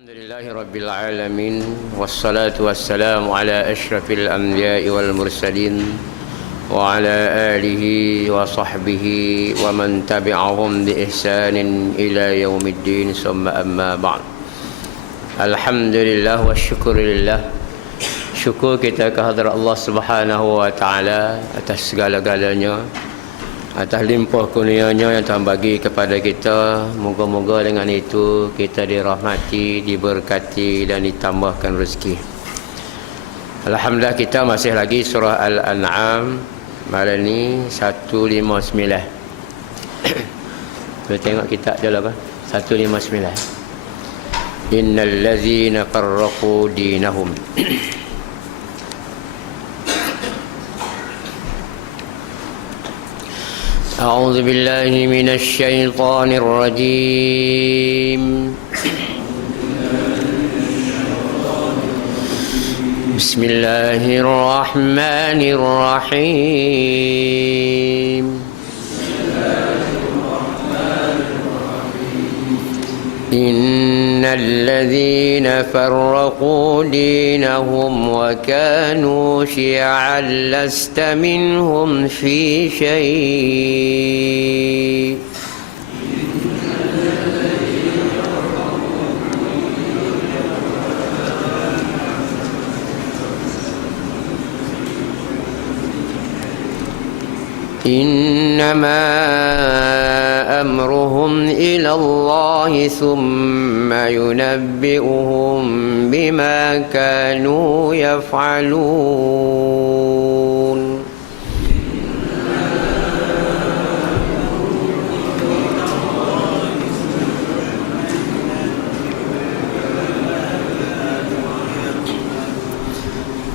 Alhamdulillahi Rabbil Alamin. Wassalatu wassalamu ala ashrafil anbiya'i wal mursalin wa ala alihi wa sahbihi wa man tabi'ahum bi ihsanin ila yaumiddin, summa amma ba'd. Alhamdulillah wa syukurillah. Syukur kita kehadrat Allah Subhanahu wa taala atas segala-galanya, atas limpah kurnianya yang Tuhan bagi kepada kita. Moga-moga dengan itu kita dirahmati, diberkati dan ditambahkan rezeki. Alhamdulillah, kita masih lagi surah Al-An'am. Malam ni 159. Kita tengok kitab dia lah, 159. Innal ladzina farraqu dinahum. أعوذ بالله من الشيطان الرجيم. بسم الله الرحمن الرحيم. إن الذين فرقوا دينهم وكانوا شيعا لست منهم في شيء إنما أمرهم إلى الله ثم ينبئهم بما كانوا يفعلون.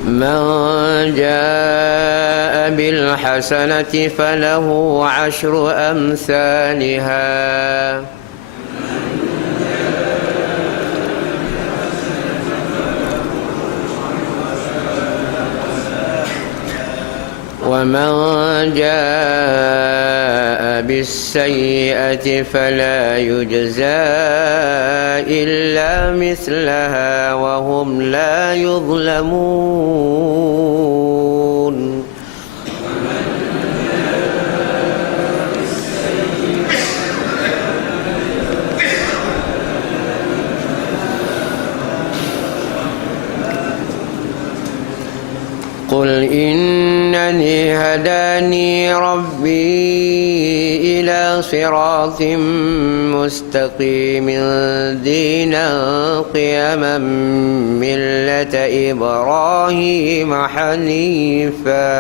من جاء بالحسنة فله عشر أمثالها ومن جاء بالسيئة فلا يجزى إلا مثلها وهم لا يظلمون. قل إنني هداني ربي إلى صراط مستقيم دينا قيما ملة إبراهيم حنيفا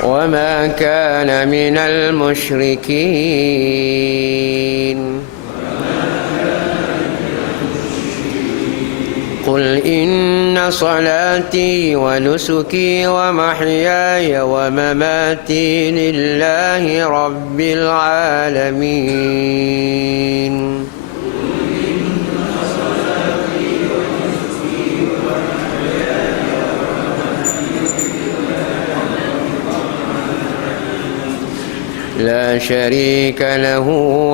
وما كان من المشركين. قل إن صلاتي ونسكي ومحياي ومماتي لله رب العالمين. لا شريك له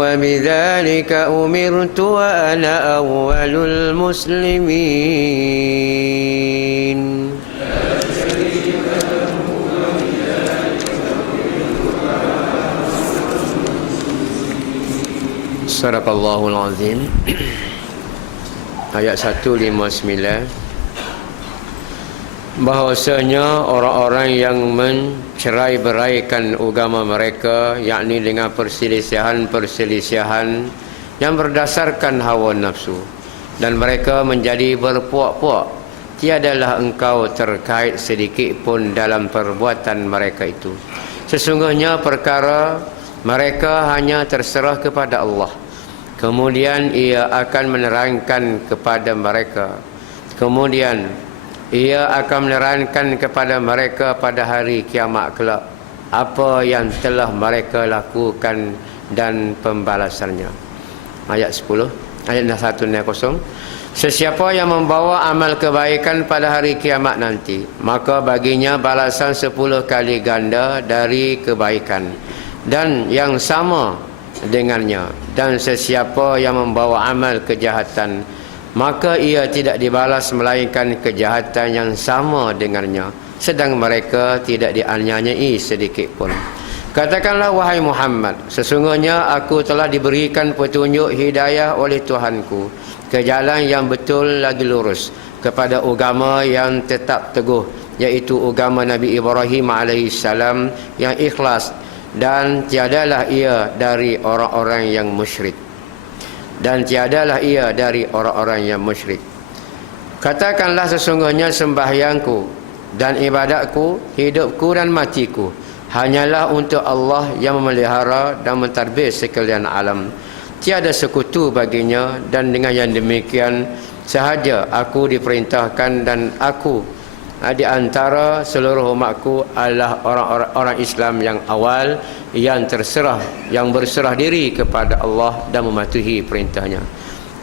وبذلك أمرت وأنا أول المسلمين. صدق الله العظيم. Ayat 159. Bahawasanya orang-orang yang mencerai-beraikan agama mereka, yakni dengan perselisihan-perselisihan yang berdasarkan hawa nafsu, dan mereka menjadi berpuak-puak, tiadalah engkau terkait sedikit pun dalam perbuatan mereka itu. Sesungguhnya perkara mereka hanya terserah kepada Allah. Kemudian ia akan menerangkan kepada mereka. Kemudian ia akan menerangkan kepada mereka pada hari kiamat kelak apa yang telah mereka lakukan dan pembalasannya. Ayat 10. Ayat 110. Sesiapa yang membawa amal kebaikan pada hari kiamat nanti, maka baginya balasan 10 kali ganda dari kebaikan dan yang sama dengannya. Dan sesiapa yang membawa amal kejahatan, maka ia tidak dibalas melainkan kejahatan yang sama dengannya, sedang mereka tidak dianiayai sedikit pun. Katakanlah, wahai Muhammad, sesungguhnya aku telah diberikan petunjuk hidayah oleh Tuhanku ke jalan yang betul lagi lurus, kepada agama yang tetap teguh, iaitu agama Nabi Ibrahim alaihissalam yang ikhlas, dan tiadalah ia dari orang-orang yang musyrik. Dan tiadalah ia dari orang-orang yang musyrik. Katakanlah, sesungguhnya sembahyangku dan ibadatku, hidupku dan matiku hanyalah untuk Allah yang memelihara dan mentadbir sekalian alam. Tiada sekutu baginya, dan dengan yang demikian sahaja aku diperintahkan, dan aku di antara seluruh umatku adalah orang-orang Islam yang awal, yang terserah, yang berserah diri kepada Allah dan mematuhi perintahnya.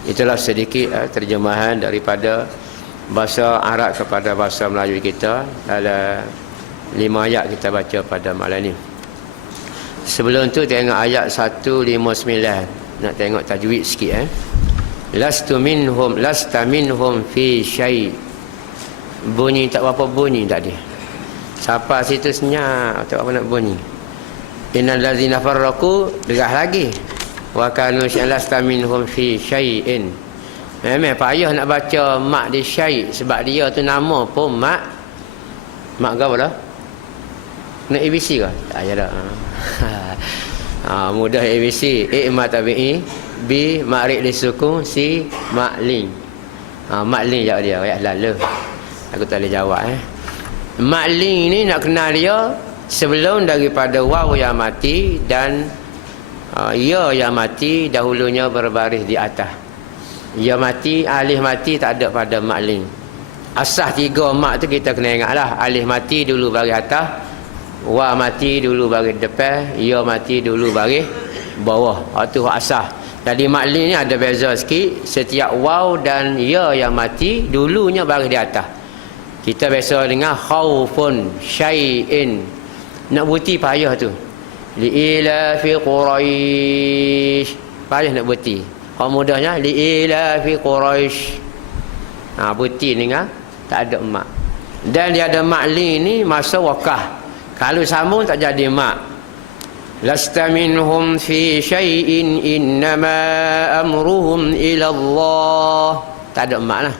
Itulah sedikit terjemahan daripada bahasa Arab kepada bahasa Melayu kita. Ada 5 ayat kita baca pada malam ni. Sebelum tu tengok ayat 159. Nak tengok tajwid sikit. Lasta minhum fi syai'. Bunyi tak berapa bunyi tadi. Siapa situ senyap, tak apa nak bunyi. Innal ladzina farraqu, degah lagi. Wa kanu lasta minhum fi syai'in. Memang payah nak baca mak di syai', sebab dia tu nama pun mak. Mak ke apa dah? Nak ABC ke? Tak ya dah. Mudah ABC. Ma tabi'i, B ma'rik disukun, C ma'ling. Ma'ling jawab dia, ayat lalu. Aku tak boleh jawab. Ma'ling ni nak kenal dia sebelum daripada waw yang mati dan ya yang mati dahulunya berbaris di atas. Ya mati, alif mati tak ada pada ma'ling. Asah 3 mak tu kita kena ingatlah. Alif mati dulu baris atas, wa mati dulu baris depan, ya mati dulu baris bawah. Itu asah. Jadi ma'ling ni ada beza sikit. Setiap waw dan ya yang mati dulunya baris di atas. Kita biasa dengar khaufun syai'in. Nak buti payah tu. Li'ila fi Quraisy. Payah nak buti. Kalau mudahnya li'ila fi Quraisy. Buti dengar tak ada mak. Dan dia ada ma'li ni masa wakah. Kalau sambung tak jadi mak. Lasta minhum fi syai'in innama amruhum ila Allah. Tak ada mak lah.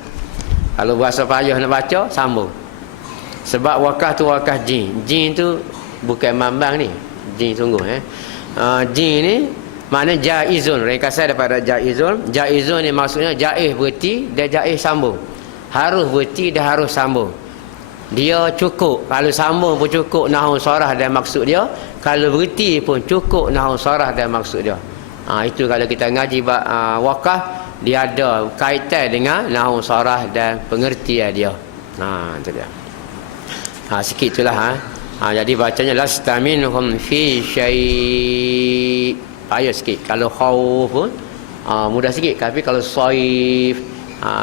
Kalau berasa payah nak baca, sambung. Sebab wakah tu wakah jin. Jin tu bukan mambang ni. Jin sungguh. Jin ni makna jaizun. Ringkasan daripada jaizun. Jaizun ni maksudnya jaiz berhenti dan jaiz sambung. Harus berhenti dan harus sambung. Dia cukup. Kalau sambung pun cukup nahwu sarah dan maksud dia. Kalau berhenti pun cukup nahwu sarah dan maksud dia. Itu kalau kita ngaji wakah, dia ada kaitan dengan nahwu sarah dan pengertian dia. Itu dia. Sikit itulah. Jadi bacanya lasta minhum fi syai'. Payah sikit. Kalau khauf pun mudah sikit. Tapi kalau saif,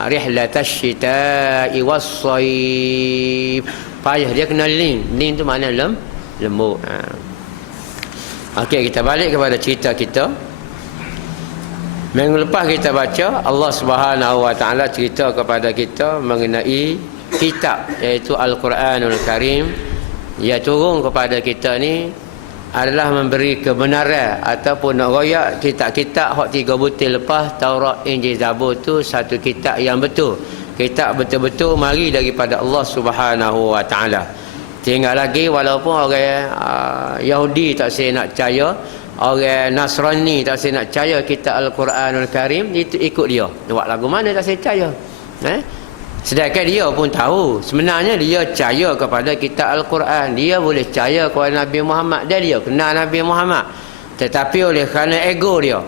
rihlatash syita'i was-saif, payah. Dia kena lin. Lin tu makna lembut. Okey, kita balik kepada cerita kita. Minggu lepas kita baca Allah Subhanahu Wa Taala cerita kepada kita mengenai kitab, iaitu Al-Quranul Karim. Ia turun kepada kita ni adalah memberi kebenaran ataupun nak royak kitab-kitab hak 3 butir lepas, Taurat, Injil, Zabur tu satu kitab yang betul. Kitab betul-betul mari daripada Allah Subhanahu Wa Taala. Tinggal lagi walaupun orang Yahudi tak saya nak percaya, orang Nasrani tak saya nak percaya kitab Al-Quranul Karim, itu ikut dia. Buat lagu mana tak saya percaya. Sedangkan dia pun tahu sebenarnya dia percaya kepada kitab Al-Quran. Dia boleh percaya kepada Nabi Muhammad dan dia kenal Nabi Muhammad. Tetapi oleh kerana ego dia,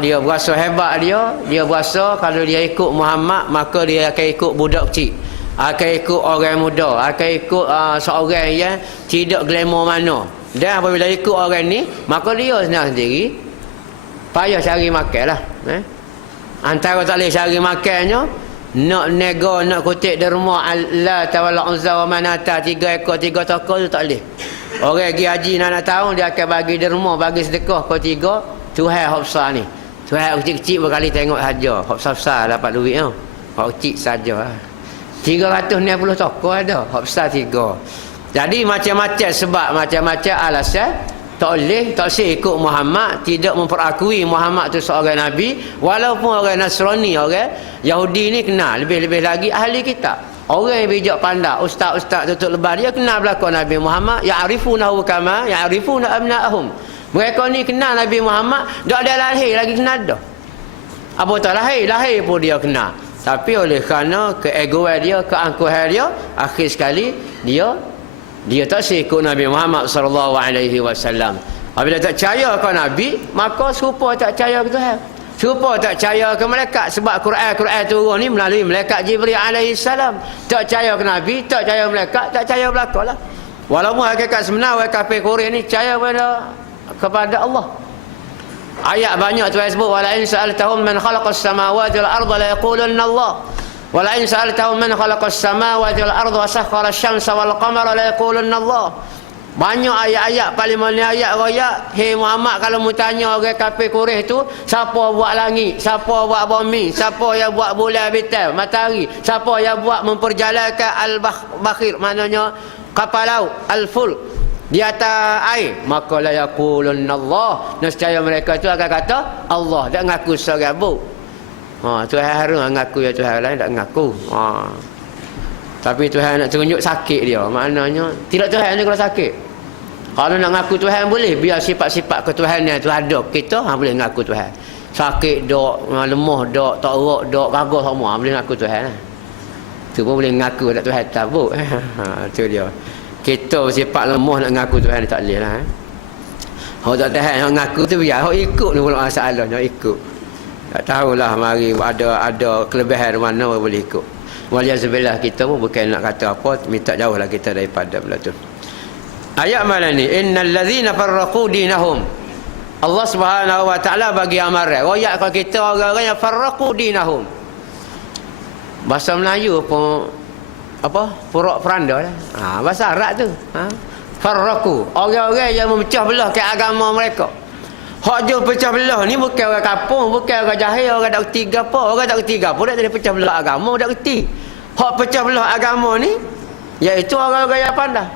dia berasa hebat dia berasa kalau dia ikut Muhammad maka dia akan ikut budak kecil, akan ikut orang muda, akan ikut seorang yang tidak glamour mana. Dan apabila ikut orang ni, maka dia senang sendiri payah cari makan lah. Antara tak boleh cari makannya, nak nego, nak kutip derma Allah Ta'ala Uzza wa Manata, 3 ekor 3 toko tu tak boleh. Orang pergi haji nak tahun dia akan bagi derma, bagi sedekah kau 3. Tuhan hak besar ni. Tuhan kecil-kecil berkali tengok saja. Hak besar dapat duit tu. Hak kecil saja. 390 toko ada. Hak besar 3. Jadi macam-macam sebab, macam-macam alasan tak boleh, tak boleh ikut Muhammad, tidak memperakui Muhammad tu seorang Nabi, walaupun orang Nasrani, orang Yahudi ni kenal, lebih-lebih lagi ahli kitab. Orang yang bijak pandai, ustaz-ustaz tutup lebar, dia kenal belakang Nabi Muhammad, ya'rifunahu kama ya'rifuna abna'ahum. Mereka ni kenal Nabi Muhammad, tak ada lahir lagi kenal dah. Apa tak lahir pun dia kenal. Tapi oleh kerana keegoan dia, keangkuhan dia, akhir sekali dia tak ikut Nabi Muhammad sallallahu alaihi wasallam. Apabila tak percaya ke Nabi, maka serupa tak percaya ke Tuhan. Serupa tak percaya ke malaikat, sebab Quran turun ni melalui malaikat Jibril alaihi salam. Tak percaya ke Nabi, tak percaya malaikat, tak percaya belakalah. Walaupun hakikat sebenar orang kafir Quraisy ni percaya kepada Allah. Ayat banyak Tuhan sebut, wala in sa'altahum man khalaqas samawati wal arda la yaqulunna Allah. Wala in sa'altahum man khalaqas samawati wal arda wa sakhkhara asy-syamsa wal qamara la yaqulunna Allah. Banyak ayat-ayat, paling mana ayat royak, hey Muhammad, kalau mu tanya orang kafir Quraisy tu, siapa buat langit, siapa buat bumi, siapa yang buat bulan bintang, matahari, siapa yang buat memperjalankan al-bakhir, maknanya kapal laut, al-fulk di atas air, maka la yaqulunna Allah. Nescaya mereka tu akan kata Allah, tak ngaku seorang bu. Tuhan harus ngaku, ya Tuhan lain tak ngaku. Tapi Tuhan nak tunjuk sakit dia, maknanya tidak Tuhan ni kalau sakit. Kalau nak ngaku Tuhan boleh, biar sifat-sifat ketuhanan tu ada kita, boleh ngaku Tuhan. Sakit dok, lemah dok, tak erat dok, gagah semua, boleh ngaku Tuhan. Tu pun boleh ngaku tak Tuhan tabuk. Tu dia. Kita sifat lemah nak ngaku Tuhan tak boleh lah. Hak tak tahan nak ngaku tu biar hak ikut ni pula masalahnya, ikut. Tak tahulah mari ada kelebihan mana boleh ikut. Waliyazubillah, kita pun bukan nak kata apa, minta jauhlah kita daripada benda tu. Ayat mana ni? Innal ladzina farraqu dinahum. Allah Subhanahu wa taala bagi amaran. Royak kalau kita orang-orang yang farraqu dinahum. Bahasa Melayu pun apa? Puruk peranda lah. Bahasa Arab tu. Farraqu. Orang-orang yang memecah belah ke agama mereka. Hak je pecah belah ni bukan orang kampung, bukan orang jahil, orang tak reti apa. Orang tak reti apa, tak ada pecah belah agama, tak reti. Hak pecah belah agama ni iaitu orang-orang yang pandai.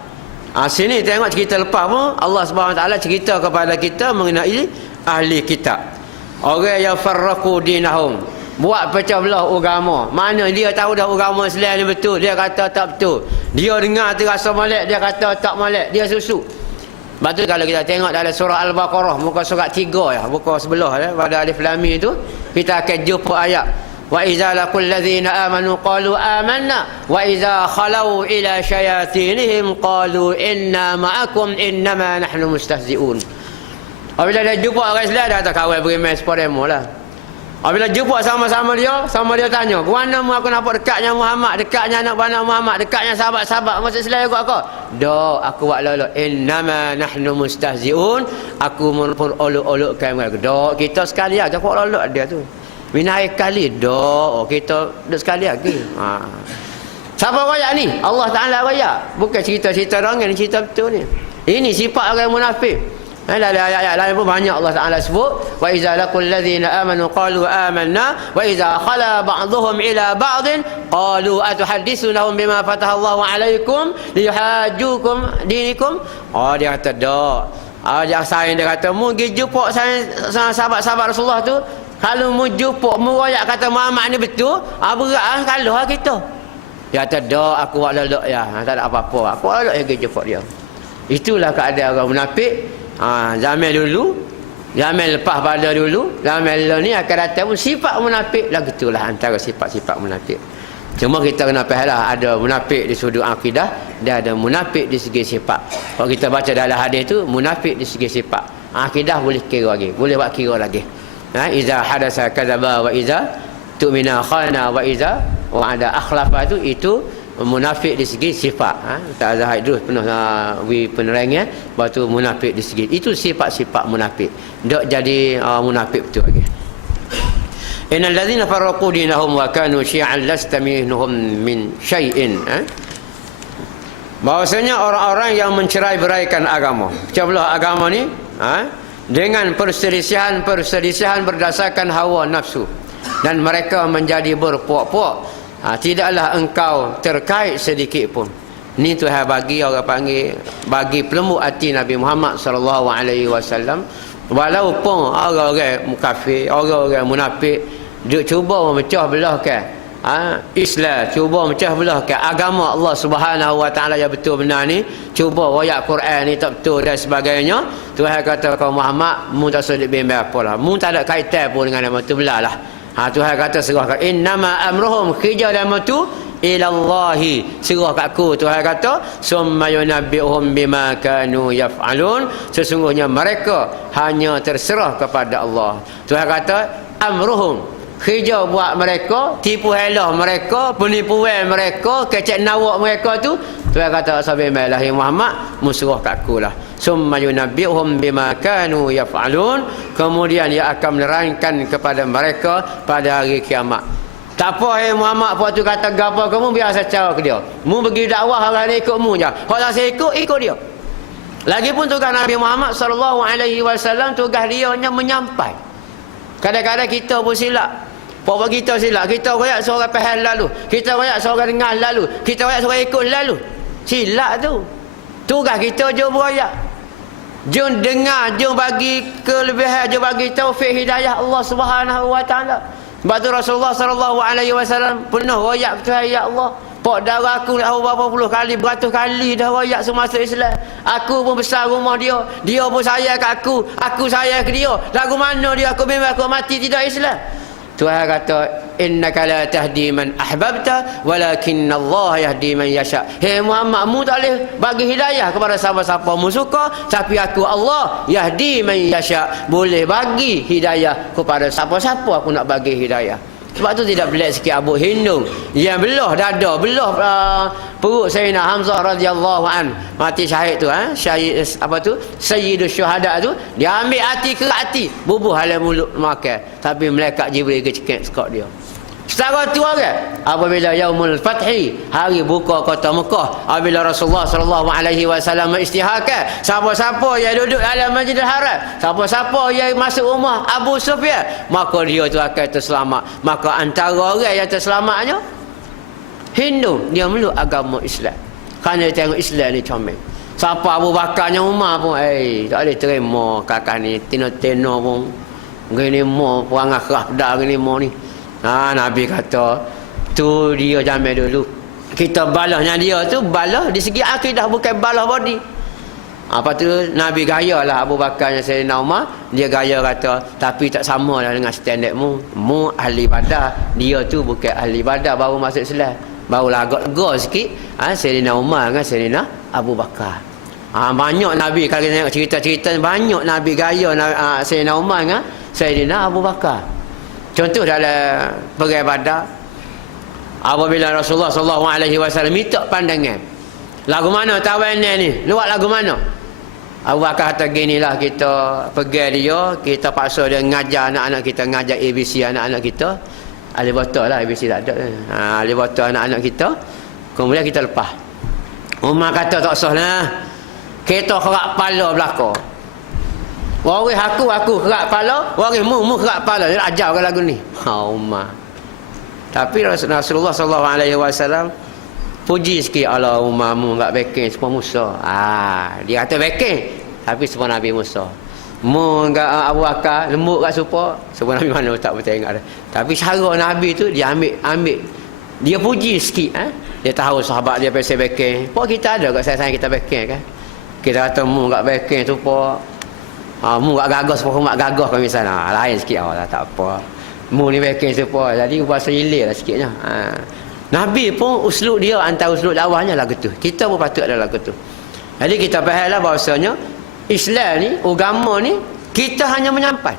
Sini tengok cerita lepas pun Allah Subhanahu Wa Taala cerita kepada kita mengenai ahli kitab. Orang yang farraqu dinahum, buat pecah belah agama. Mana dia tahu dah agama Islam ni betul, dia kata tak betul. Dia dengar terasa molek, dia kata tak molek, dia susu. Sebab tu kalau kita tengok dalam surah Al-Baqarah, muka surat 3 ya, muka sebelah ya, pada alif lam mim itu, kita akan jumpa ayat wa iza laqul ladzina amanu qalu amanna wa iza khalau ila syayatinihim qalu inna ma'akum innama nahnu mustahzi'un. Apabila dia jumpa orang Islam, dia kata kawal beriman sepadamu lah. Apabila jumpa sama dia tanya, "Mana mu aku nampak dekatnya Muhammad, dekatnya anak bana Muhammad, dekatnya sahabat-sahabat masuk Islam aku apa?" "Dak, aku buat lolo. Innama nahnu mustahzi'un." Aku olok-olokkan mereka. Dak, kita sekali aja kok olok dia tu. Minai kali dak, kita dak sekali lagi. Siapa royak ni? Allah Taala royak. Bukan cerita-cerita orang ni, cerita betul ni. Ini sifat orang munafik. Dalam ayat-ayat lain pun banyak Allah Ta'ala sebut, wa iza laqul ladzina amanu qalu amanna wa iza khala ba'dhum ila ba'din qalu atuhaddithunahum bima fataha Allahu 'alaikum liyuhajjukum dinikum. Dia kata dak. Dia sain, dia kata mu pergi jumpa sahabat-sahabat Rasulullah tu, kalau mu jumpa mu royak kata Muhammad ni betul, berat kalah kita. Dia kata dak, aku buat lelok ya, tak ada apa-apa, aku lelok pergi jumpa dia. Itulah keadaan orang munafik. Zaman dulu, zaman lepas pada dulu, zaman ni akan datang pun sifat munafik lah, gitulah antara sifat-sifat munafik. Cuma kita kena fahamlah, ada munafik di sudut akidah dan ada munafik di segi sifat. Kalau kita baca dalam hadis tu, munafik di segi sifat. Akidah boleh kira lagi, boleh buat kira lagi. Iza hadasa kadzaba wa iza tu'mina khana wa iza wa'ada akhlafa, itu munafik di segi sifat. Tak ada Haidrus pernah penerangan batu munafik di segi itu sifat-sifat munafik. Tak jadi munafik betul lagi. innal ladzina farraqu dinahum wa kanu syi'an lasta minhum min syai'in. Bahwasanya orang-orang yang mencerai-beraikan agama, pecah belah agama ni dengan perselisihan berdasarkan hawa nafsu, dan mereka menjadi berpuak-puak, tidaklah engkau terkait sedikit pun. Ni Tuhan bagi, orang panggil, bagi pelembut hati Nabi Muhammad sallallahu alaihi wasallam. Walaupun orang-orang kafir, orang-orang munafik dia cuba memecah belahkan Islam, cuba memecah belahkan agama Allah Subhanahu wa taala yang betul benar ni, cuba ayat Quran ni tak betul dan sebagainya. Tuhan kata kau Muhammad, mu tak sedek bimbang apalah, mu tak ada kaitan pun dengan nama tu, belahlah. Tuhan kata serahkan, innama amruhum khijalamatu ilallahi, serah kat aku. Tuhan kata summa yunabbi'uhum bima kanu yaf'alun, sesungguhnya mereka hanya terserah kepada Allah. Tuhan kata amruhum, kerja buat mereka, tipu helah mereka, penipuan mereka, kecek nawak mereka tu. Tuhan kata sabimalah ya Muhammad, musuh kat aku lah. Summa yunabbi'uhum bima kanu yaf'alun, kemudian ia akan menerangkan kepada mereka pada hari kiamat. Tak apa Muhammad, waktu kata gapo kamu biar saya cara ke dia. Mu pergi dakwah orang ni ikut mu je. Kalau tak saya ikut dia. Lagipun tugas Nabi Muhammad sallallahu alaihi wasallam, tugas dia hanya menyampai. Kadang-kadang kita pun silap. Bapak kita silap, kita royak seorang faham lalu, kita royak seorang dengar lalu, kita royak seorang ikut lalu. Silap tu. Tugas kita jom royak, jom dengar, jom bagi kelebihan, jom bagi taufik hidayah Allah Subhanahu wa taala. Sebab tu Rasulullah sallallahu alaihi wasallam pernah royak Tuhan, ya Allah, pak darah aku dah berapa puluh kali, beratus kali dah royak semasa Islam. Aku pun besar rumah dia, dia pun sayang kat aku sayang ke dia. Lagu mana dia aku bimbang aku mati tidak Islam. Tuhan kata innaka la tahdi man ahbabta walakinna Allah yahdi man yasha. Hei Muhammad, mu tak boleh bagi hidayah kepada siapa-siapa mu suka, tapi aku Allah yahdi man yasha, boleh bagi hidayah kepada siapa-siapa aku nak bagi hidayah. Sebab tu tidak pelik sikit Abu Hindung yang belah dada, belah perut Sayyidina Hamzah radhiyallahu an, mati syahid tu, syahid apa tu, sayyidus syuhada tu, dia ambil hati ke hati, bubuh halam mulut makan, tapi malaikat Jibril ke cekik sekak dia. Setara tu orang apabila yaumul fathi, hari buka kota Mekah, apabila Rasulullah sallallahu alaihi wasallam istiharkan siapa-siapa yang duduk dalam Masjidil Haram, siapa-siapa yang masuk rumah Abu Sufyan, maka dia tu akan terselamat. Maka antara orang yang terselamatnya Hindu, dia meluk agama Islam, kerana dia tengok Islam ni comel. Siapa Abu Bakarnya Umar pun tak boleh terima kakak ni, tino-tino pun gini mo perangai keras dah gini mo ni. Nabi kata tu dia jamin dulu, kita balahnya dia tu balah di segi akidah, bukan balah body. Apa tu Nabi gaya lah Abu Bakar yang Sayyidina Umar, dia gaya kata tapi tak sama lah dengan standard mu ahli ibadah, dia tu bukan ahli ibadah, baru masuk Islam, barulah agak lega sikit. Sayyidina Umar dengan Sayyidina Abu Bakar. Banyak Nabi, kalau kita tengok cerita-cerita banyak Nabi gaya Sayyidina Umar dengan Sayyidina Abu Bakar. Contoh dalam perang Badar, apabila Rasulullah sallallahu alaihi wasallam minta pandangan, lagu mana tawanan ni, luar lagu mana? Abu Bakar kata ginilah, kita pergi dia, kita paksa dia ngajar anak-anak kita, ngajar ABC anak-anak kita. Ahli botol lah, ABC tak ada. Ahli botol anak-anak kita, kemudian kita lepas. Umar kata tak sah lah, kita kerak kepala belakang. Waris aku kerak kepala, waris mu kerak kepala. Dia ajar ke lagu ni. Umar. Tapi Rasulullah sallallahu alaihi wasallam puji sikit, Allah Umar mu enggak backing semua Musa. Dia kata backing, tapi semua Nabi Musa. Mu enggak Abu Bakar lembut kat supaya semua Nabi mana tak bertengok dah. Tapi cara Nabi tu dia ambil dia puji sikit. Dia tahu sahabat dia pasal backing. Pok kita ada kat sayang kita backing kan. Kita kata mu enggak backing tu pok. Mu tak gagah sepuluh mak gagah kan misalnya. Lain sikit tak apa. Mu ni backing sepuluh. Jadi bahasa ilir lah sikitnya. Nabi pun uslub dia antara uslub dakwahnya lagu tu. Kita pun patut ada lagu tu. Jadi kita fahamlah bahawasanya Islam ni, agama ni, kita hanya menyampai.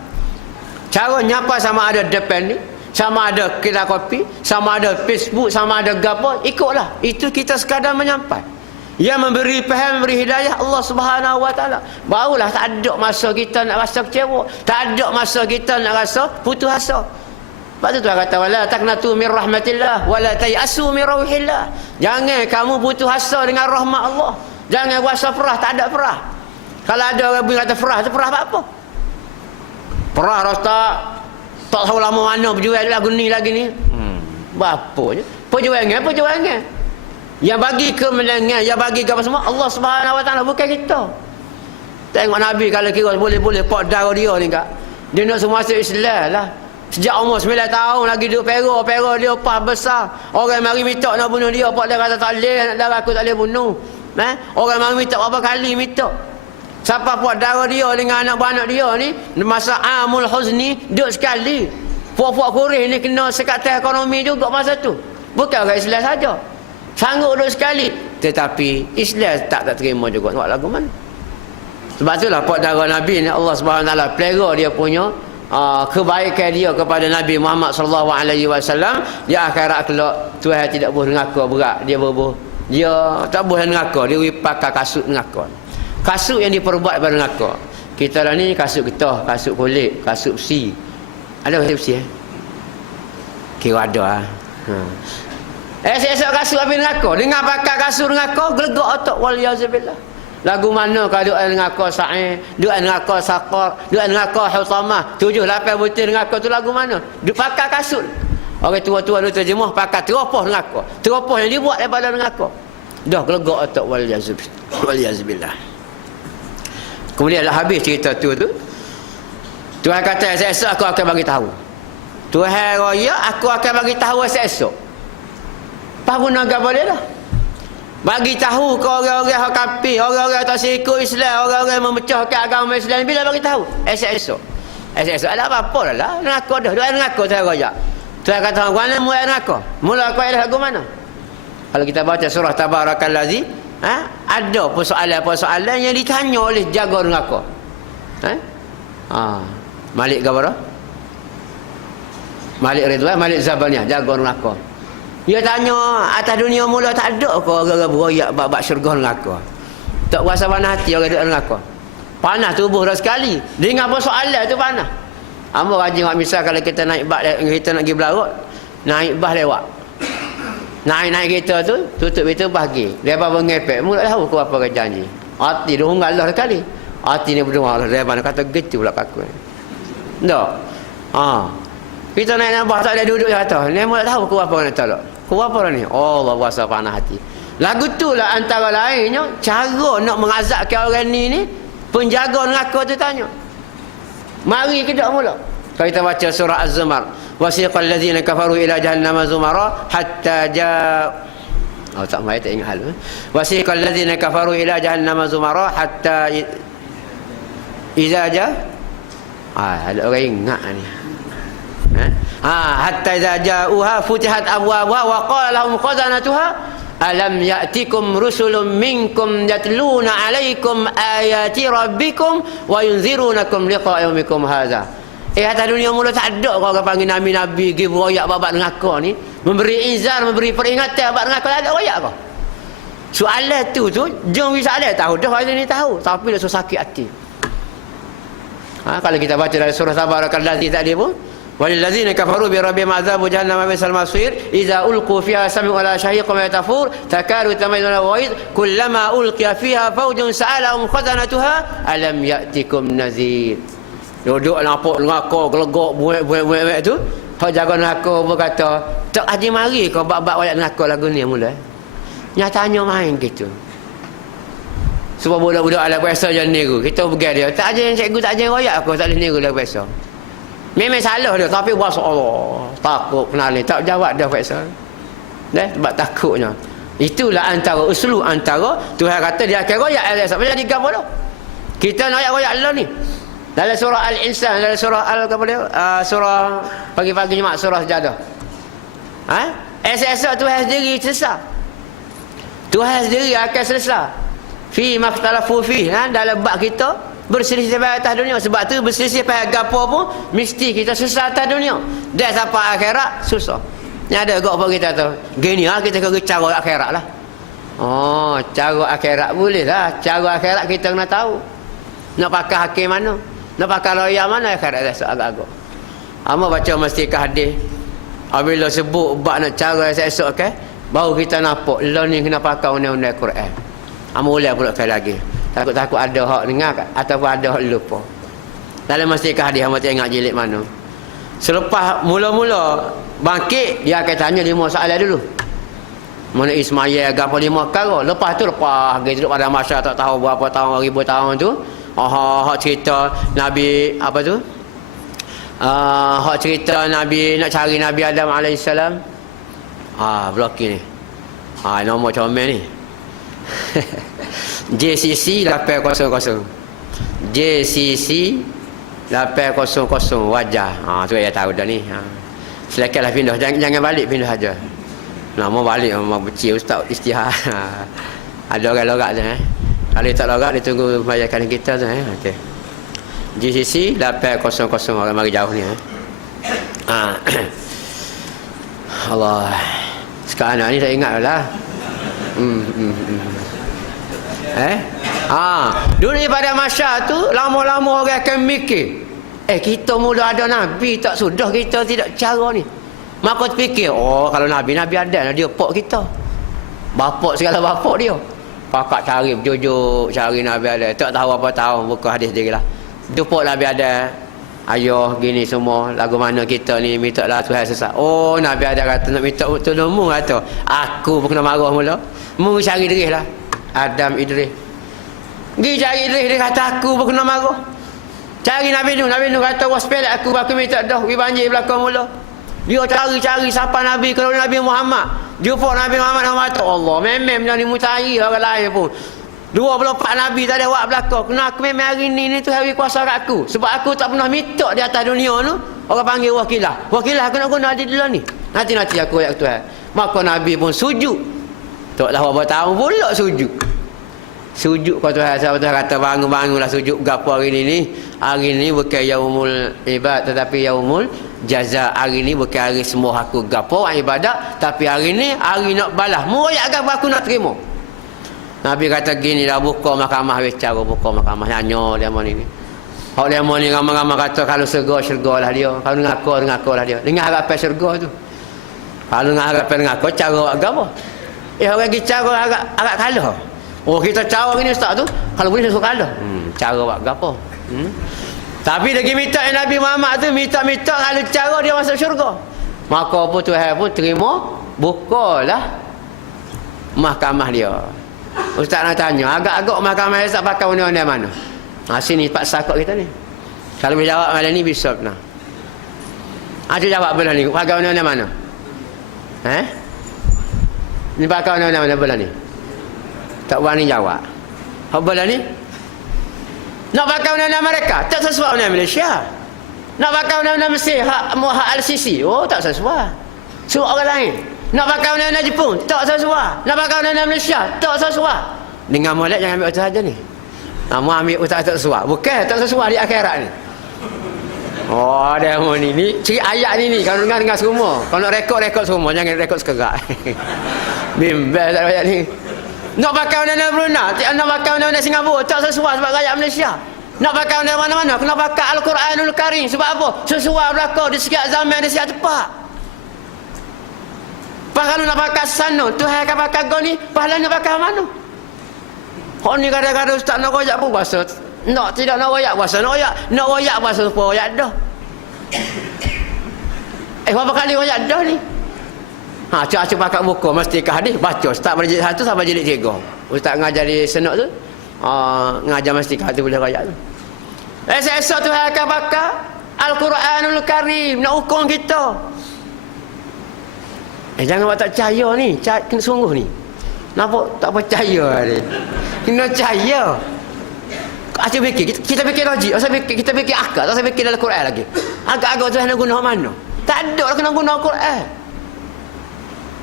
Cara nyampai sama ada depan ni, sama ada kedai kopi, sama ada Facebook, sama ada gapo, ikutlah. Itu kita sekadar menyampai. Yang memberi faham, memberi hidayah Allah Subhanahu wa taala. Barulah tak ada masa kita nak rasa kecewa, tak ada masa kita nak rasa putus asa. Sebab tu Tuhan kata wala taqnatu min rahmatillah wala tayasu min rauhillah. Jangan kamu putus asa dengan rahmat Allah. Jangan rasa perah, tak ada perah. Kalau ada orang kata perah, tu perah apa? Perah rasa tak tahu lama mana berjual lagu ni lagi ni. Apa je? Perjuangan. Yang bagi kemenangan, yang bagi apa semua Allah Subhanahu Wa Taala, bukan kita. Tengok Nabi kalau kira boleh pak darah dia ni kak. Dia nak semua masuk Islam lah. Sejak umur 9 tahun lagi duduk Perak dia pas besar. Orang mari minta nak bunuh dia, pak dia kata tak boleh, anak darah aku tak boleh bunuh. Orang mari minta berapa kali minta. Siapa puak darah dia dengan anak-anak dia ni masa Amul Huzni duduk sekali. Puak-puak Quraisy ni kena sekatan ekonomi juga masa tu. Bukan orang Islam saja. Sanggup duduk sekali. Tetapi Islam tak terima juga. Buat lagu mana? Sebab itulah puak darah Nabi ni Allah Subhanahu Wa Taala pelera dia punya kebaikan dia kepada Nabi Muhammad sallallahu alaihi wasallam. Dia akhirat kelak Tuhan tidak boleh neraka berat. Dia tak boleh neraka. Dia pakai kasut neraka. Kasut yang diperbuat pada neraka. Kita lah ni kasut getah, kasut kulit, kasut besi. Ada kasut besi Kira ada esok kasut habis neraka. Dengan pakai kasut neraka, gelegak otak waliyazubillah. Lagu mana kalau duk neraka Sa'id, duk neraka Saqar, duk neraka Hutamah, 7-8 butir neraka tu lagu mana? Duk pakai kasut. Orang tua-tua duk terjemah pakai teropah neraka. Teropah yang dibuat daripada neraka. Dah gelegak otak waliyazubillah. Kemudian dah habis cerita tu. Tuhan kata esok aku akan bagi tahu. Tuhan raya aku akan bagi tahu esok. Apa guna apa dia dah? Bagi tahu ke orang-orang hak kafir, orang-orang tak ikut Islam, orang-orang memecahkan agama Islam, bila bagi tahu? Esok. Ada apa-apa lah. Neraka dah. Dia neraka Tuhan raya. Tuhan kata mana mula neraka? Mula kau ada lagu mana? Kalau kita baca surah Tabarakallazi, ada persoalan yang ditanya oleh jaga neraka. Malik Gabara, Malik Ridwan, Malik Zabaniyah, jaga neraka. Dia tanya atas dunia mula tak ada ke orang-orang beroyak bab syurga neraka. Tak rasa panas hati orang duduk neraka. Panas tubuh dah sekali. Dengan persoalan tu panas. Hamba rajin buat misal kalau kita naik bas, kita nak pergi Belarut, naik bas lewat. Naik kereta tu, tutup itu bagi. Dia bawa ngepek, mula tahu ke apa ke janji. Hati dia hunggal lah sekali. Hati ni berdoa Allah. Dia kata gitu pula kaku. Tak. Kita naik bas tak ada duduk di atas. Ni mula tahu ke apa nak tolak. Ke apa ni? Allah rasa panas hati. Lagu tu lah antara lainnya cara nak mengazabkan orang ni penjaga neraka tu tanya. Mari kita mula. Kalau kita baca surah Az-Zumar, wasiqal ladzina kafaru ila jahannam zumara hatta tak mai tak ingat hal. Wasiqal ladzina kafaru ila jahannam zumara hatta idza ada orang ingat ni. Hatta idza ja'uha futihat abwabuha wa qala lahum khazanatuha alam ya'tikum rusulun minkum yatluna 'alaikum ayati rabbikum wa yunzirunakum liqa yaumikum hadza. Atas dunia mula tak ada orang panggil nabi-nabi pergi beroyak babat neraka ni, memberi izar, memberi peringatan babat neraka. Ada royak ke? Soalan tu jom soalan tahu dah hari ni tahu, tapi dah so sakit hati. Kalau kita baca dari surah Tabarakallazi tadi pun, walillazina kafaru bi rabbihim azabu jahannam bisal masir idza ulqu fiha sami'u la shahiqun yatafur takaru tamayyizu wa'id kullama ulqiya fiha fawjun sa'alahum khazanatuha alam ya'tikum nazir. Duduk nampak neraka gelegak buat tu, hak jaga neraka berkata tak haji mari kau bab-bab ayat neraka lagu ni mula. Nyatanya main gitu. Sebab budak-budak ala biasa je niru. Kita pergi dia, tak ada yang cikgu tak ada yang royak aku, tak boleh niru lah biasa. Memang salah dia, tapi bahasa Allah takut kenali, tak jawab dah biasa. Sebab takutnya. Itulah antara uslub antara Tuhan kata dia akan royak ayat sampai jadi gapo dah. Kita nak royak Allah ni. Dalam surah Al-Insan, dalam surah surah pagi-pagi Jumaat, surah Sajadah. Esok Tuhan sendiri selesai. Tuhan sendiri akan selesai. Fi makhtalafu fi, dalam bab kita berselisih pada atas dunia. Sebab tu berselisih pada gapo pun mesti kita susah atas dunia. Dan sampai akhirat susah. Ni ada gak apa kita tu. Gini kita kena cara akhirat lah. Cara akhirat boleh lah. Cara akhirat kita kena tahu. Nak pakai hakim mana? Nak pakai lawyer mana akhirat dah agak-agak. Hamba baca mastikah hadis. Apabila sebut bab nak cara esok kan, baru kita nampak lo ni kena pakai undang-undang Quran. Hamba ulang pula sekali lagi. Takut-takut ada hak dengar ataupun ada hak lupa. Dalam mastikah hadis hamba tengok jilid mana. Selepas mula-mula bangkit, dia akan tanya 5 soalan dulu. Mana Ismail gapo 5 perkara. Lepas tu dia duduk pada masa tak tahu berapa tahun, ribu tahun tu. Hak cerita Nabi apa tu? Hak cerita Nabi nak cari Nabi Adam alaihissalam. Bloki ni. Nombor comel ni. JCC 800. JCC 800 wajah. Tu saya tahu dah ni. Silakanlah pindah, jangan balik, pindah aja. Nama balik memang becik ustaz istihad. Ada orang lorak tu Kalau tak lorak dia tunggu bayarkan kita tu okey. GCC 800 orang mari jauh ni Allah. Sekarang ni tak ingat lah. Dulu pada masa tu lama-lama orang akan mikir, kita mula ada Nabi tak sudah kita tidak cara ni. Maka terfikir, kalau Nabi ada, dia pok kita. Bapak segala bapak dia. Pakak cari berjujuk, cari Nabi ada. Tak tahu apa tahu, buka hadis dia lah. Jumpa Nabi ada. Ayah gini semua, lagu mana kita ni, minta lah Tuhan sesat. Nabi ada kata nak minta tolongmu kata. Aku pun kena marah mula. Mu cari Idris lah. Adam Idris. Pergi cari Idris, dia kata aku pun kena marah. Cari Nabi Nuh kata waspel aku minta dah, pergi banjir belakang mula. Dia cari-cari siapa Nabi, kalau Nabi Muhammad. Jumpa Nabi Muhammad kata Allah, memang dah ni mutahi orang lain pun. 24 Nabi tak ada awak belakang. Kena aku memang hari ni tu hari kuasa kat aku. Sebab aku tak pernah minta di atas dunia tu. Orang panggil wakilah. Wakilah aku nak guna di dalam ni. Nanti aku ayat Tuhan. Maka Nabi pun sujud. Tak tahu berapa tahun pula sujud. Sujud kau Tuhan. Tuhan kata bangun-bangunlah sujud. Gapo hari ni. Hari ni bukan yaumul ibad tetapi yaumul jaza. Hari ni bukan hari semua aku gapo ibadat, tapi hari ni hari nak balas. Moyak gapo aku nak terima. Nabi kata gini dah, buka mahkamah bicara, buka mahkamah nanya dia mana ni. Hak dia mana ni ramai-ramai kata kalau syurga lah dia. Kalau ngaku lah dia. Dengar harapan syurga tu. Kalau dengar harapan ngaku cara agama. Orang pergi cara agak kalah. Kita cara ni ustaz tu, kalau boleh suruh kalah. Cara buat gapo. Tapi lagi minta Nabi Muhammad tu minta kalau cara dia masuk syurga. Maka apa Tuhan pun terima, bukalah mahkamah dia. Ustaz nak tanya, agak-agak mahkamah dia tak pakai undang-undang mana? Sini pak sakok kita ni. Kalau boleh jawab malam ni bisa benar. Ada jawab belah ni, pakai undang-undang mana? Ni pakai undang-undang mana belah ni? Tak berani jawab. Apa belah ni? Nak pakai undang-undang mereka, tak sesuai undang Malaysia. Nak pakai undang-undang Mesir, hak Al-Sisi, tak sesuai. Suruh orang lain. Nak pakai undang-undang Jepun, tak sesuai. Nak pakai undang-undang Malaysia, tak sesuai. Dengan molek jangan ambil ustaz saja ni. Mu ambil ustaz tak sesuai. Bukan tak sesuai di akhirat ni. Dia mau ni ciri ayat ni kalau dengar semua. Kalau nak rekod semua, jangan rekod sekerak. Bimbel tak ayat ni. Nak pakai undang-undang Brunei, nak pakai undang-undang Singapura, tak sesuai sebab rakyat Malaysia. Nak pakai undang mana-mana, kena pakai Al-Quranul Karim. Sebab apa? Sesuai belakang di setiap zaman, di setiap tempat. Kalau nak pakai sana, Tuhan akan pakai kau ni, pahala nak pakai mana? Kau ni kadang-kadang ustaz nak royak pun bahasa. Tidak nak royak bahasa, nak royak bahasa apa royak dah. Berapa kali royak dah ni? Cak pakai buku mastikah hadis baca start pada jilid 1 sampai jilid 3. Ustaz ngajar di senok tu ngajar mastikah tu boleh rakyat tu. Esok tu akan pakai Al-Quranul Karim nak hukum kita. Jangan buat tak percaya ni, kena sungguh ni. Nampak tak percaya ni. Kena percaya. Asyik fikir, kita fikir logik, kita fikir akal, tak fikir dalam Quran lagi. Agak-agak tu nak guna mana? Tak ada kena guna Quran.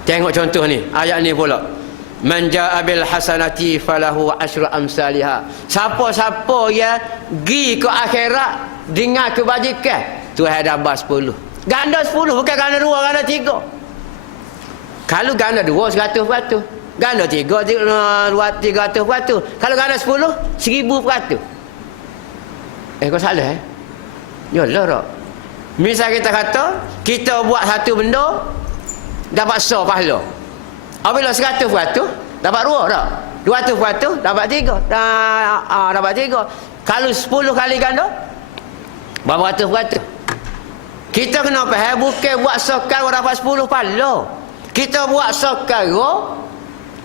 Tengok contoh ni, ayat ni pula. Man jaa bil hasanati falahu asyru amsalha. Siapa-siapa yang pergi ke akhirat dengan kebajikan, Tuhan dah bas 10. Ganda 10 bukan ganda 2, ganda 3. Kalau ganda 2 100%. Ganda 3 300%. Kalau ganda 10 1000%. Kau salah Yalah tak. Misal kita kata, kita buat satu benda, dapat 100 pahala. Apabila 100%, dapat 2 tak? 200%, dapat 3. Dapat 3. Kalau 10 kali ganda, berapa ratus peratus? Kita kena faham, bukan buat sekarang dapat 10 pahala. Kita buat sekarang,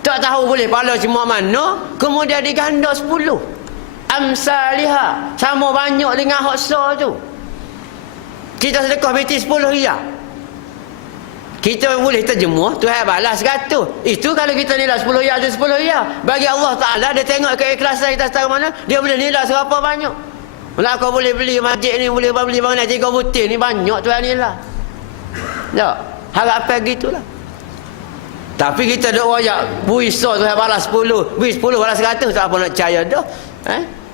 tak tahu boleh pahala cuma mana, kemudian diganda 10. Amsalihah, sama banyak dengan hak tu. Kita sedekah peti 10 riyal. Kita boleh terjemuh, Tuhan balas 100. Itu kalau kita nilai 10 riyal tu 10 riyal. Bagi Allah Ta'ala, dia tengok keikhlasan kita setara mana, dia boleh nilai berapa banyak. Kalau kau boleh beli masjid ni, boleh beli bangunan 3 butir ni, banyak Tuhan nilai. Tak? Harapan gitulah. Tapi kita duk royak, buisa Tuhan balas 10, bui 10 balas 100, tak apa nak percaya dah.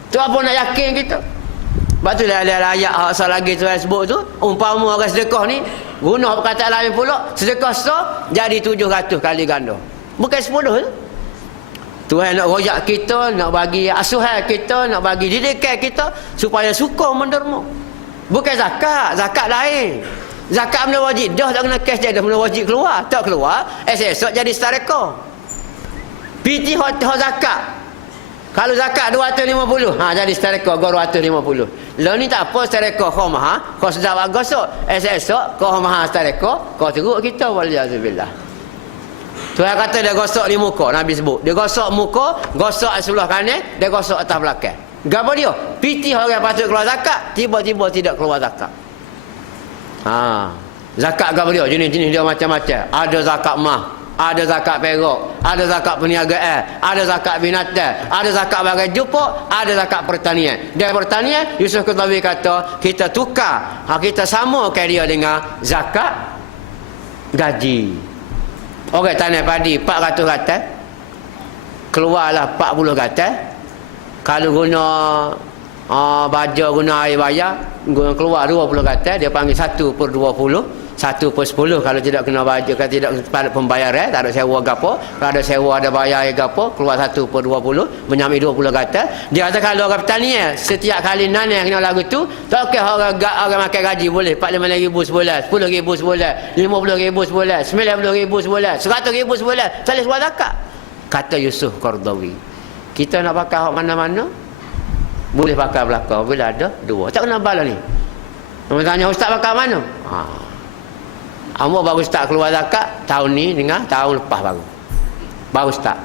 Tu apa nak yakin kita? Sebab tu ada ayat asal lagi Tuhan sebut tu, umpama orang sedekah ni, guna perkataan lain pula, sedekah jadi 700 kali ganda. Bukan 10 tu. Tuhan nak royak kita, nak bagi asuhan kita, nak bagi didikan kita supaya suka menderma. Bukan zakat, zakat lain. Zakat benda wajib dah, tak kena cash dah, benda wajib keluar, tak keluar, esok jadi sedekah. Piti hot zakat. Kalau zakat 250, jadi sedekah go 250. Lah ni tak apa sedekah kau maha, kau sedap gosok. Esok kau maha sedekah, kau teruk kita waliyazubillah. Tuhan kata dia gosok di muka, Nabi sebut. Dia gosok muka, gosok sebelah kanan, dia gosok atas belakang. Gapo dia? Piti orang patut keluar zakat, tiba-tiba tidak keluar zakat. Zakat gapo dia? Jenis-jenis dia macam-macam. Ada zakat mah, ada zakat perak, ada zakat perniagaan, ada zakat binatang, ada zakat bagai jupuk, ada zakat pertanian. Dan pertanian, Yusuf Qaradawi kata, kita tukar, kita samakan dia dengan zakat gaji. Orang tanam padi 400 gatal, keluarlah 40 gatal. Kalau guna baja, guna air bayar, guna keluar 20 gatal, dia panggil 1/20. 1/10 kalau tidak kena baja, kalau tidak pada pembayaran, tak ada sewa gapo, kalau ada sewa ada bayar gapo, keluar 1/20, menyamai 20 kata. Dia kata kalau orang pertanian setiap kali nanam kena lagu tu, tak okey orang makan gaji boleh 45,000 sebulan, 10,000 sebulan, 50,000 sebulan, 90,000 sebulan, 100,000 sebulan, tak boleh keluar zakat. Kata Yusuf Qaradawi, kita nak pakai hak mana-mana boleh pakai belakang bila ada dua. Tak kena bala ni. Orang tanya ustaz pakai mana? Ambo baru start keluar zakat tahun ni dengan tahun lepas baru start.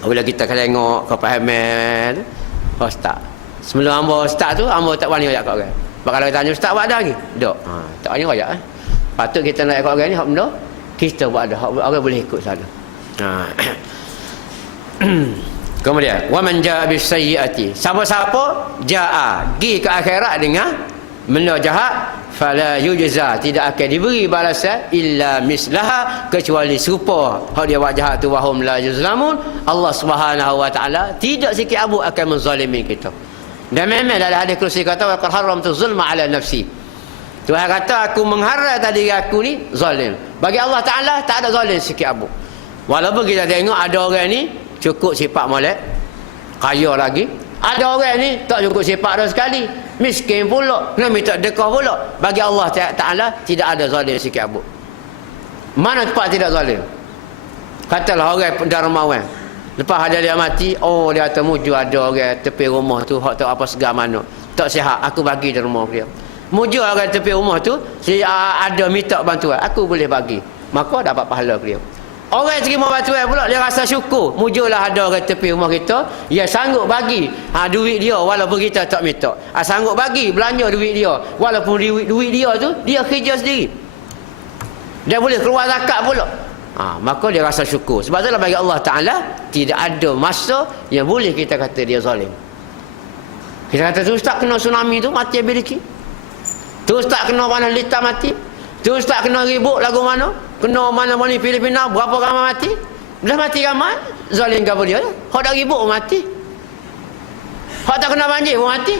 Bila kita tengok kepahaman start. Sebelum ambo start tu ambo tak berani royak kat orang. Sebab kalau tanya ustaz buat ada lagi? Tak. Tak berani royak Patut kita nak ikut orang ni hak benda kita buat ada, hak orang boleh ikut sana. Kemudian wa man jaa bis sayyiati, siapa-siapa jaa gi ke akhirat dengan benda jahat, fala yujza, tidak akan diberi balasan illa mislaha, kecuali serupa hak dia buat jahat tu, wahum la yuzlamun. Allah Subhanahu wa taala tidak sikit abu akan menzalimi kita. Dan memang dalam hadis kursi kata wa qad haramtu zulma ala nafsi, Tuhan kata aku mengharam tadi aku ni zalim. Bagi Allah Taala tak ada zalim sikit abu. Walaupun kita tengok ada orang ni cukup sifat molek, kaya lagi, ada orang ni tak cukup sifat dah sekali, miskin pula, kena minta dekah pula. Bagi Allah Ta'ala tidak ada zalim sikit abu. Mana tempat tidak zalim? Katalah orang dermawan, lepas ada dia mati, dia kata muju ada orang tepi rumah tu hak tak apa segar mana, tak sihat, aku bagi derma dia. Muju orang tepi rumah tu ada minta bantuan, aku boleh bagi, maka dapat pahala dia. Orang terima bantuan pula, dia rasa syukur. Mujulah ada orang tepi rumah kita, dia sanggup bagi duit dia walaupun kita tak minta. Sanggup bagi belanja duit dia walaupun duit dia tu dia kerja sendiri. Dia boleh keluar zakat pula. Maka dia rasa syukur. Sebab itulah bagi Allah Ta'ala tidak ada masa yang boleh kita kata dia zalim. Kita kata tu ustaz kena tsunami tu mati habis rezeki. Tu ustaz kena mana lita mati. Tu ustaz kena ribut lagu mana? Kena mana-mana Filipina berapa ramai mati? Dah mati ramai, zalim gapo dia? Hak dak ribut mati. Hak tak kena banjir pun mati.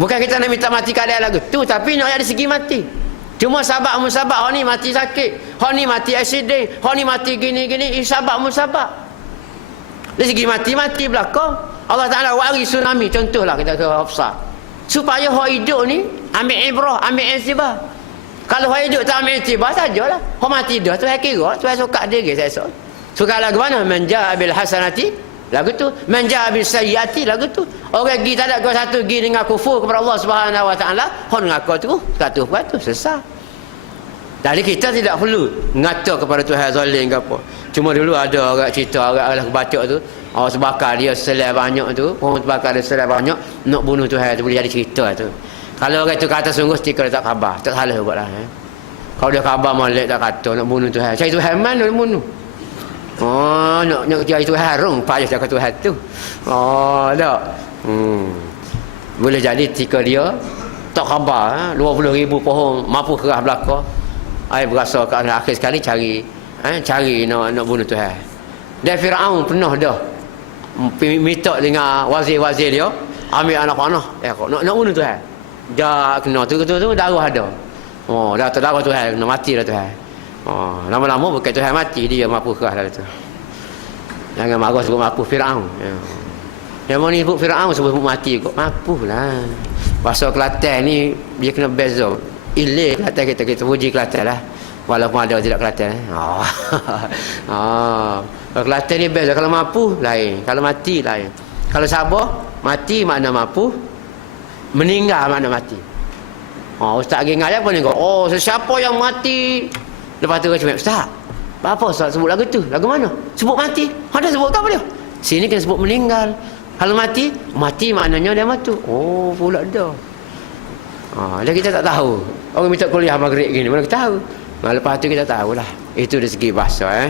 Bukan kita nak minta mati keadaan lagu tu, tapi nak ada segi mati. Cuma sabak musabak, hak ni mati sakit, hak ni mati aksiden, hak ni mati gini-gini, sabak musabak. Dari segi mati belakang. Allah Ta'ala wari tsunami, contohlah kita ke Hafsah. Supaya hak hidup ni ambil ibrah, ambil iktibar. Kalau hak hidup tak ambil iktibar sajalah. Hak mati dah Tuhan kira, Tuhan suka diri saya esok. Suka lagu mana? Man jaa bil hasanati, lagu tu. Man jaa bil sayyiati, lagu tu. Orang pergi tak ada kau satu pergi dengan kufur kepada Allah Subhanahu Wa Taala, hon ngaku tu 100% sesat. Jadi kita tidak perlu ngata kepada Tuhan zalim ke apa. Cuma dulu ada orang cerita orang baca tu, orang sebakar dia selai banyak tu, orang sebakar dia selai banyak nak bunuh Tuhan tu, boleh jadi cerita tu. Kalau orang tu kata sungguh stika dia tak khabar, tak salah juga lah. Kalau dia khabar molek tak kata nak bunuh Tuhan. Cari Tuhan mana nak bunuh? Oh, nak cari Tuhan harung payah cakap Tuhan tu. Oh, tak. Boleh jadi tika dia tak khabar, 20,000 pohon mampu kerah belaka. Ai berasa ke akhir sekali cari nak bunuh Tuhan. Dan Firaun pernah dah minta dengan wazir-wazir dia ambil anak panah nak bunuh Tuhan. Dia kena tu darah ada. Oh, dah terdarah Tuhan, kena mati dah Tuhan. Oh, lama-lama bukan Tuhan mati, dia mampu kerah dah tu. Jangan marah sebut mampu Firaun. Yang mana ni sebut Firaun sebut mati kok. Mampulah. Bahasa Kelantan ni dia kena beza. Ilik Kelantan kita puji Kelantan lah. Walaupun ada tidak Kelantan. Kelantan ni beza. Kalau mampu lain, kalau mati lain. Kalau sabar, mati makna mampu, meninggal makna mati. Ustaz lagi ngajar apa ni kau? Sesiapa yang mati. Lepas tu kau Ustaz, apa Ustaz sebut lagu tu? Lagu mana? Sebut mati. Ada sebut apa dia? Sini kena sebut meninggal. Kalau mati maknanya dia mati. Oh, pula dah. Dia kita tak tahu. Orang minta kuliah maghrib gini, mana kita tahu? Lepas tu kita tahulah. Itu dari segi bahasa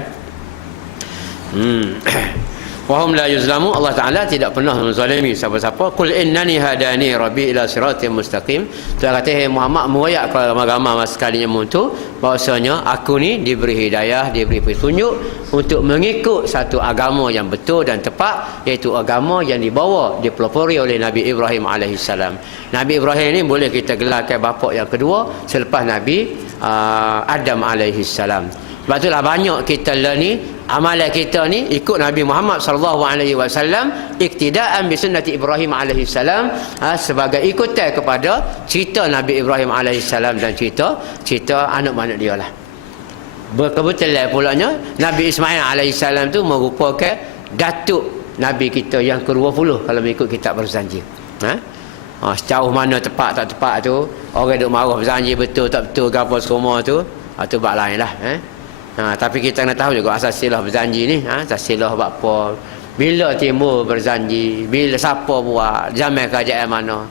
Wahum la yuzlamu, Allah Ta'ala tidak pernah menzalimi siapa-siapa. Qul innani hadani rabbi ila siratim mustaqim. Tuhan kata, hey Muhammad, mewayak kepada agama sekalinya mutu bahawasanya aku ni diberi hidayah, diberi petunjuk untuk mengikut satu agama yang betul dan tepat, iaitu agama yang dibawa, dipelopori oleh Nabi Ibrahim alaihissalam. Nabi Ibrahim ni boleh kita gelarkan bapa yang kedua selepas Nabi Adam alaihissalam. Sebab itulah banyak kita ni amalan kita ni ikut Nabi Muhammad sallallahu alaihi wasallam, iktidaan bi sunnati Ibrahim alaihi salam, sebagai ikutan kepada cerita Nabi Ibrahim alaihi salam dan cerita anak-anak dia lah. Berkebetulan pulanya Nabi Ismail alaihi salam tu merupakan datuk Nabi kita yang ke-20 kalau mengikut kitab berjanji. Sejauh mana tepat tak tepat tu, orang duk marah berjanji betul tak betul apa semua tu, tu bab lain lah. Tapi kita kena tahu juga asas silah berjanji ni, asas silah buat apa, bila timbul berjanji, bila siapa buat, zaman kerajaan mana.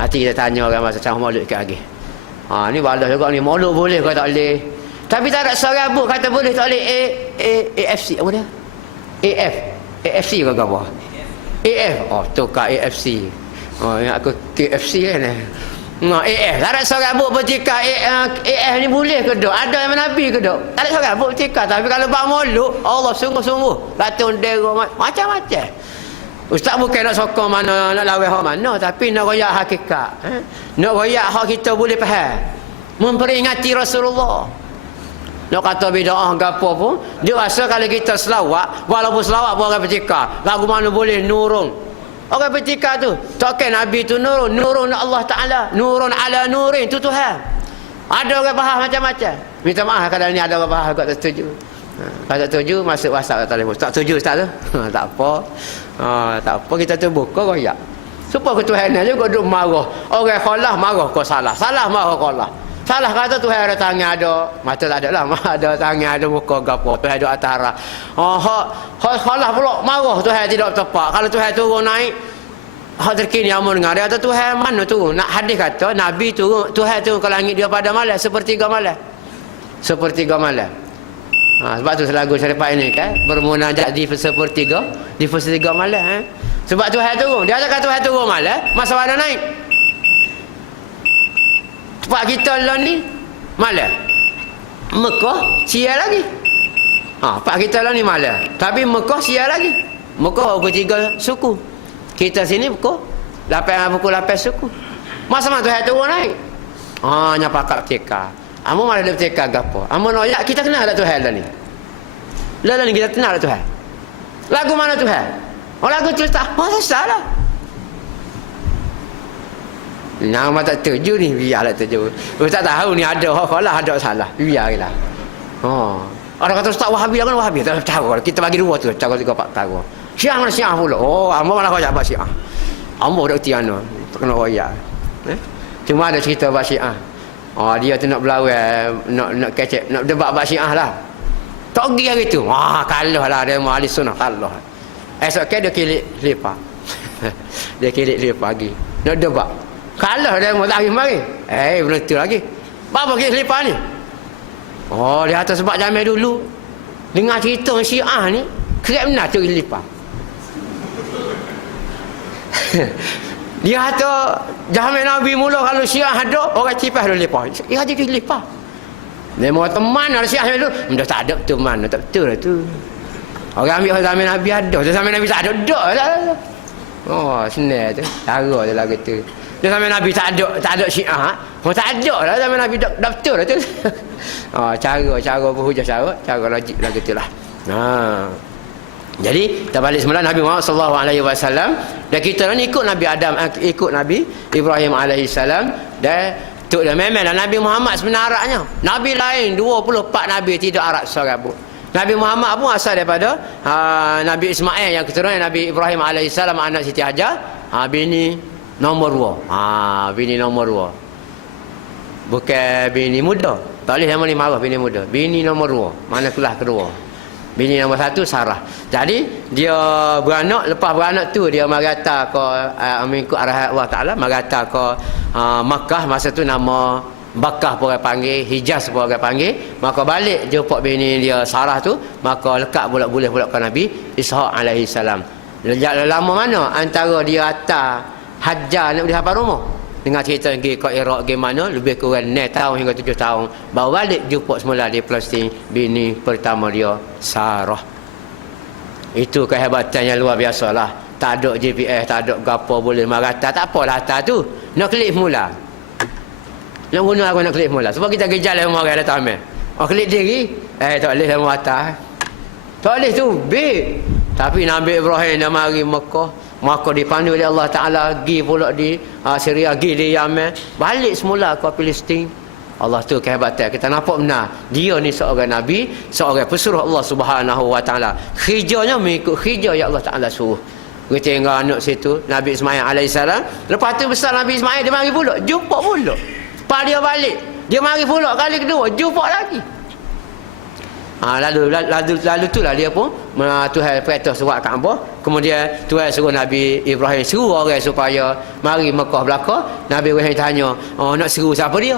Nanti kita tanya orang masa cakap maulud dekat lagi. Ni balas juga ni, maulud boleh ke tak boleh. Tapi tak ada serabut kata boleh tak boleh. AFC apa dia? AFC ke apa? AF. Tukar AFC. Yang aku KFC kan. AF. Tak ada seorang abuk bertikar AF ni boleh ke tak? Ada yang Nabi ke tak? Tak ada seorang abuk bertikar. Tapi kalau bak maulud, Allah sungguh-sungguh latun dera macam-macam. Ustaz bukan nak sokong mana, nak lawan hak mana, tapi nak royak hakikat. Nak royak hak kita boleh faham. Memperingati Rasulullah. Nak kata bid'ah ke apa pun, dia rasa kalau kita selawat, walaupun selawat pun orang bertikar. Lagu mana boleh nurun. Orang bertikar tu, takkan Nabi tu nurun Allah Ta'ala, nurun ala nurin, tu Tuhan. Ada orang bahas macam-macam. Minta maaf kadang ni ada orang bahas agak tak setuju. Kalau tak setuju, masuk WhatsApp tak telefon. Tak setuju Ustaz tu? Tak apa. Tak apa, kita tu buka royak. Supaya ketuhanan juga duduk marah. Orang khalah marah kau salah. Salah marah khalah. Salah kata Tuhan ada tangan ada, mata tak ada lah, ada tangan ada muka gapo, Tuhan ada atas arah. Khalah pula marah Tuhan tidak tepat. Kalau Tuhan turun naik, hak terkini amun dengar dia kata Tuhan mana turun? Nak hadis kata Nabi turun, Tuhan turun ke langit dia pada malam, sepertiga malam. Sepertiga malam. Sebab tu selagu syarifat ini kan bermunajat di sepertiga malam. Sebab Tuhan turun, dia kata Tuhan turun malam, masa mana naik? Tempat kita lah ni malam, Mekah sial lagi. Tempat kita lah ni malam, tapi Mekah sial lagi. Mekah pukul 3 suku, kita sini pukul 8 suku. Masa mana Tuhan turun naik? Hanya pakak tika. Amu malah dia tika gapo? Amu noyak kita kenal tak Tuhan lah ni? Lah ni kita kenal tak Tuhan? Lagu mana Tuhan? Lagu cerita. Salah. Nama tak terju ni, biarlah terju. Ustaz tahu ni ada kalau ada salah, biarlah. Orang kata Ustaz Wahabi kan Wahabi, tak tahu. Kita bagi dua tu, cara 3 4 perkara. Syiah mana Syiah pula. Hamba malah kau jawab Syiah. Hamba dak reti ana, tak kena royak. Cuma ada cerita bab Syiah. Dia tu nak berlawan, nak kecek, nak debat bab Syiah lah. Tak pergi hari tu. Kalah lah dia ahli sunnah, kalah. Esok dia kilik lepas. Dia kilik lepas lagi. Nak debat. Kalah dia mau tak mari. Belum tu lagi. Apa kilik lepas ni? Dia atas sebab jamai dulu. Dengar cerita Syiah ni, kerap benar tu lipat. Dia kata jamai Nabi mula kalau Syiah ada, orang cipas dulu lipat. Dia kata dia lipat. Dia mau teman ada Syiah dulu, dah tak ada teman, tak betul lah tu. Orang ambil zaman Nabi ada, zaman Nabi tak ada. Senang tu. Cara dia lah kata. Dia zaman Nabi tak ada Syiah. Tak ada lah zaman Nabi dah betul lah tu. Cara berhujah cara logik lah gitulah. Jadi kita balik semula Nabi Muhammad sallallahu alaihi wasallam dan kita ni ikut Nabi Adam, ikut Nabi Ibrahim alaihi salam dan tu dah memanglah Nabi Muhammad sebenarnya. Nabi lain 24 nabi tidak Arab seorang pun. Nabi Muhammad pun asal daripada Nabi Ismail yang keturunan Nabi Ibrahim alaihi salam anak Siti Hajar, bini nombor 2. Bini nombor 2. Bukan bini muda. Tak boleh nama ni marah bini muda. Bini nombor 2. Mana kelas kedua. Bini nombor 1 Sarah. Jadi dia beranak, lepas beranak tu dia merata ke mengikut arahan Allah Taala, merata ke Makkah. Masa tu nama Makkah pun orang panggil, Hijaz pun orang panggil. Maka balik jumpa bini dia Sarah tu, maka lekat boleh ke Nabi Ishaq alaihi salam. Lama mana antara dia atas Hajar nak pergi hafal rumah. Dengar cerita pergi ke Iraq gimana, lebih kurang 6 tahun hingga 7 tahun. Baru balik jumpa semula di Palestin bini pertama dia Sarah. Itu kehebatan yang luar biasa lah. Tak ada GPS, tak ada gapo boleh merata. Tak apalah atas tu. Nak klik mula. Nak guna aku nak klik mula. Sebab kita kejar lah orang datang ambil. Klik diri. Tak boleh sama atas. Tak boleh tu. Big. Tapi Nabi Ibrahim dah mari Mekah. Maka dipandu oleh Allah Ta'ala, pergi pula di Syria, pergi di Yaman, balik semula ke Palestin. Allah tu kehebatan. Kita nampak benar dia ni seorang Nabi, seorang pesuruh Allah Subhanahu Wa Ta'ala. Khijanya mengikut khijah yang Allah Ta'ala suruh. Kita tinggal anak situ Nabi Ismail AS. Lepas tu besar Nabi Ismail, dia mari pula, jumpa pula. Lepas dia balik, dia mari pula kali kedua, jumpa lagi. Lalu tu lah dia pun Tuhan perintah surat Kaabah. Kemudian Tuhan suruh Nabi Ibrahim suruh orang supaya mari Mekah belaka. Nabi Ibrahim tanya, nak seru siapa dia?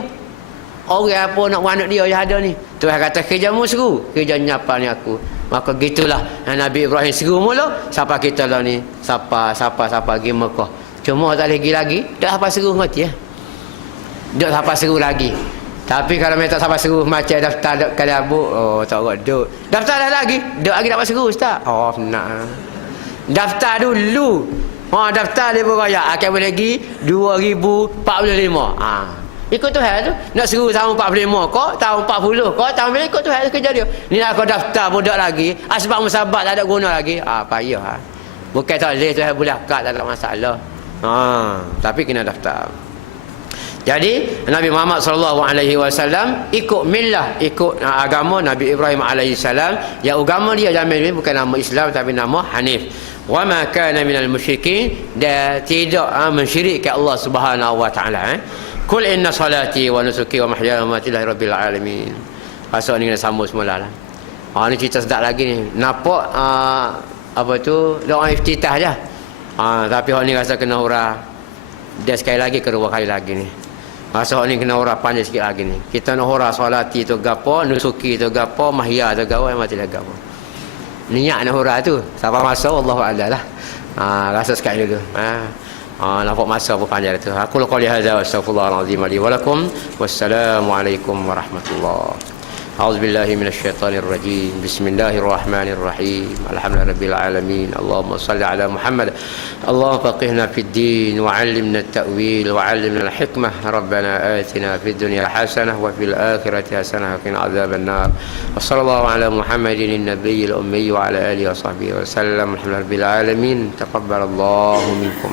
Orang apa nak anak dia yang ada ni? Tuhan kata kerjamu seru, kerja nyapa ni aku. Maka gitulah Nabi Ibrahim seru mula siapa kita lah ni, siapa pergi Mekah. Cuma tak lagi dah apa seru mati ya. Dah apa seru lagi. Tapi kalau mereka tak sampai seru macam daftar kali abu, tak buat duk. Daftar dah lagi dapat seru ustaz. Nak. Daftar dulu. Daftar dia beraya akan boleh lagi 2045. Ikut Tuhan tu. Nak seru tahun 45 kau, tahun 40 kau, tahun bila ikut Tuhan kerja dia. Ni nak kau daftar budak lagi, asbab musabab tak ada guna lagi. Payah. Bukan tak boleh Tuhan boleh akad, tak ada masalah. Tapi kena daftar. Jadi Nabi Muhammad sallallahu alaihi wasallam ikut millah, ikut agama Nabi Ibrahim alaihi salam. Yang agama dia jamin bukan nama Islam tapi nama Hanif. Wa ma kana minal musyrikin, dan tidak mensyirikkan Allah Subhanahu wa taala. Qul inna salati wa nusuki wa mahyaya wa mamati lillahi rabbil alamin. Pasal ni kena sambung semula lah. Ni cerita sedap lagi ni. Nampak apa tu doa iftitah je. Tapi hak ni rasa kena hurah. Dia sekali lagi kedua kali lagi ni. Masa ni kena hurah panjang sikit lagi ni. Kita nak hurah solati tu gapo, nusuki tu gapo, mahya tu gapo, mati lah gapo. Niat nak hurah tu. Siapa masa Allahu a'lam lah. Rasa sekali dulu. Nampak masa pun panjang tu. Aku qali hadza wa astaghfirullahalazim li wa lakum. Wassalamualaikum warahmatullahi. أعوذ بالله من الشيطان الرجيم. بسم الله الرحمن الرحيم. الحمد لله رب العالمين. اللهم صل على محمد. اللهم فقهنا في الدين وعلمنا التأويل وعلمنا الحكمة. ربنا آتنا في الدنيا حسنة وفي الآخرة حسنة وقنا عذاب النار. وصلى الله على محمد النبي الأمي وعلى آله وصحبه وسلم. الحمد لله رب العالمين. تقبل الله منكم.